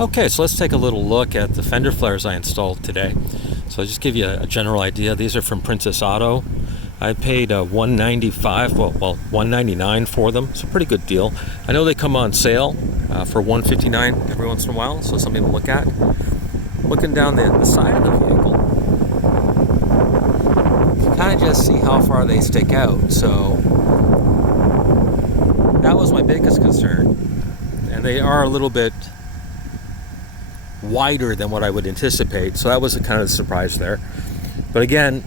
Okay, so let's take a little look at the fender flares I installed today. So I'll just give you a general idea. These are from Princess Auto. I paid $195, well $199 for them. It's a pretty good deal. I know they come on sale for $159 every once in a while, so something to look at. Looking down the side of the vehicle, you can kind of just see how far they stick out. So that was my biggest concern. And they are a little bit wider than what I would anticipate, so that was a kind of surprise there. But again,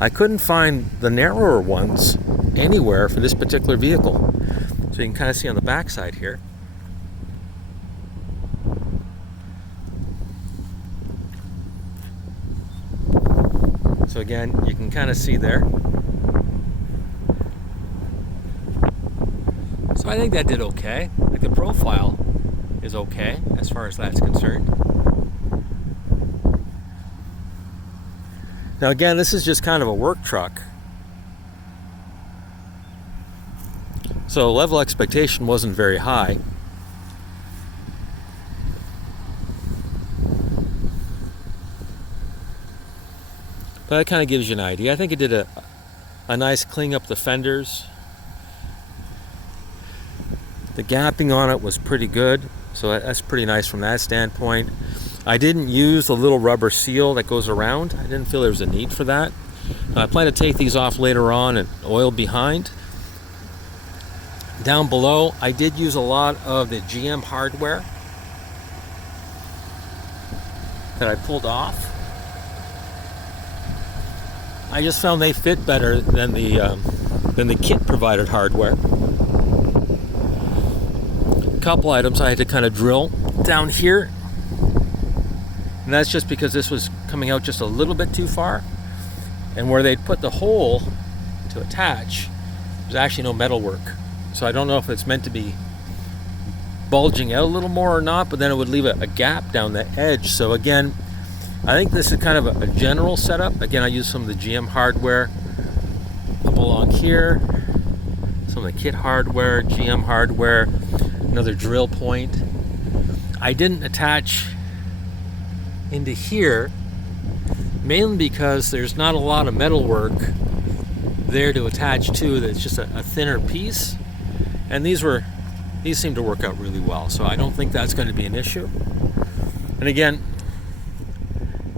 I couldn't find the narrower ones anywhere for this particular vehicle. So you can kind of see on the back side here. So again, you can kind of see there. So I think that did okay. Like the profile is okay as far as that's concerned. Now again, this is just kind of a work truck, so level expectation wasn't very high. But that kind of gives you an idea. I think it did a nice clean up the fenders. The gapping on it was pretty good, so that's pretty nice from that standpoint. I didn't use the little rubber seal that goes around. I didn't feel there was a need for that. I plan to take these off later on and oil behind. Down below, I did use a lot of the GM hardware that I pulled off. I just found they fit better than the kit provided hardware. A couple items I had to kind of drill down here. And that's just because this was coming out just a little bit too far. And where they'd put the hole to attach, there's actually no metal work. So I don't know if it's meant to be bulging out a little more or not, but then it would leave a gap down the edge. So again, I think this is kind of a general setup. Again, I used some of the GM hardware up along here, some of the kit hardware, GM hardware, another drill point. I didn't attach into here mainly because there's not a lot of metal work there to attach to. That's just a thinner piece, and these seem to work out really well, so I don't think that's going to be an issue. And again,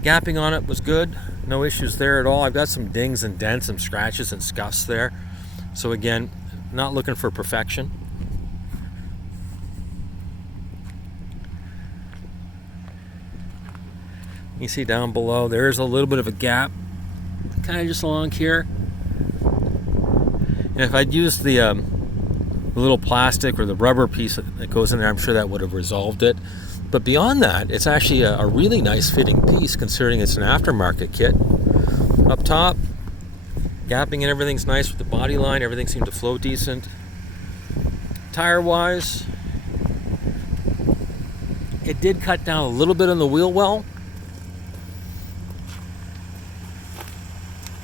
gapping on it was good, no issues there at all. I've got some dings and dents, some scratches and scuffs there, so again, not looking for perfection. You see down below, there's a little bit of a gap, kind of just along here. And if I'd used the little plastic or the rubber piece that goes in there, I'm sure that would have resolved it. But beyond that, it's actually a really nice fitting piece, considering it's an aftermarket kit. Up top, gapping and everything's nice with the body line. Everything seemed to flow decent. Tire-wise, it did cut down a little bit on the wheel well.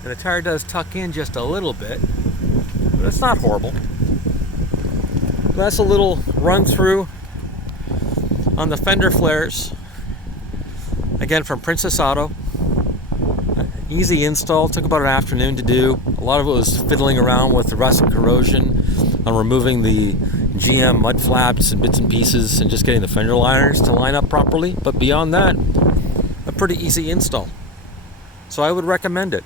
And the tire does tuck in just a little bit, but it's not horrible. That's a little run through on the fender flares. Again, from Princess Auto. Easy install, took about an afternoon to do. A lot of it was fiddling around with the rust and corrosion on removing the GM mud flaps and bits and pieces and just getting the fender liners to line up properly. But beyond that, a pretty easy install. So I would recommend it.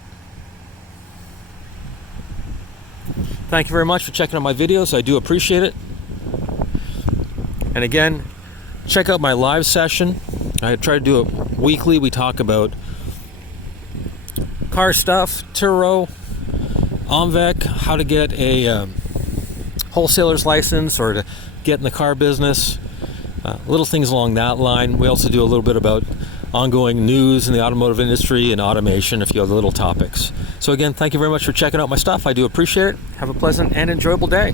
Thank you very much for checking out my videos. I do appreciate it. And again, check out my live session. I try to do it weekly. We talk about car stuff, Turo, Omvec, how to get a wholesaler's license or to get in the car business, little things along that line. We also do a little bit about ongoing news in the automotive industry and automation, a few other little topics. So again, thank you very much for checking out my stuff. I do appreciate it. Have a pleasant and enjoyable day.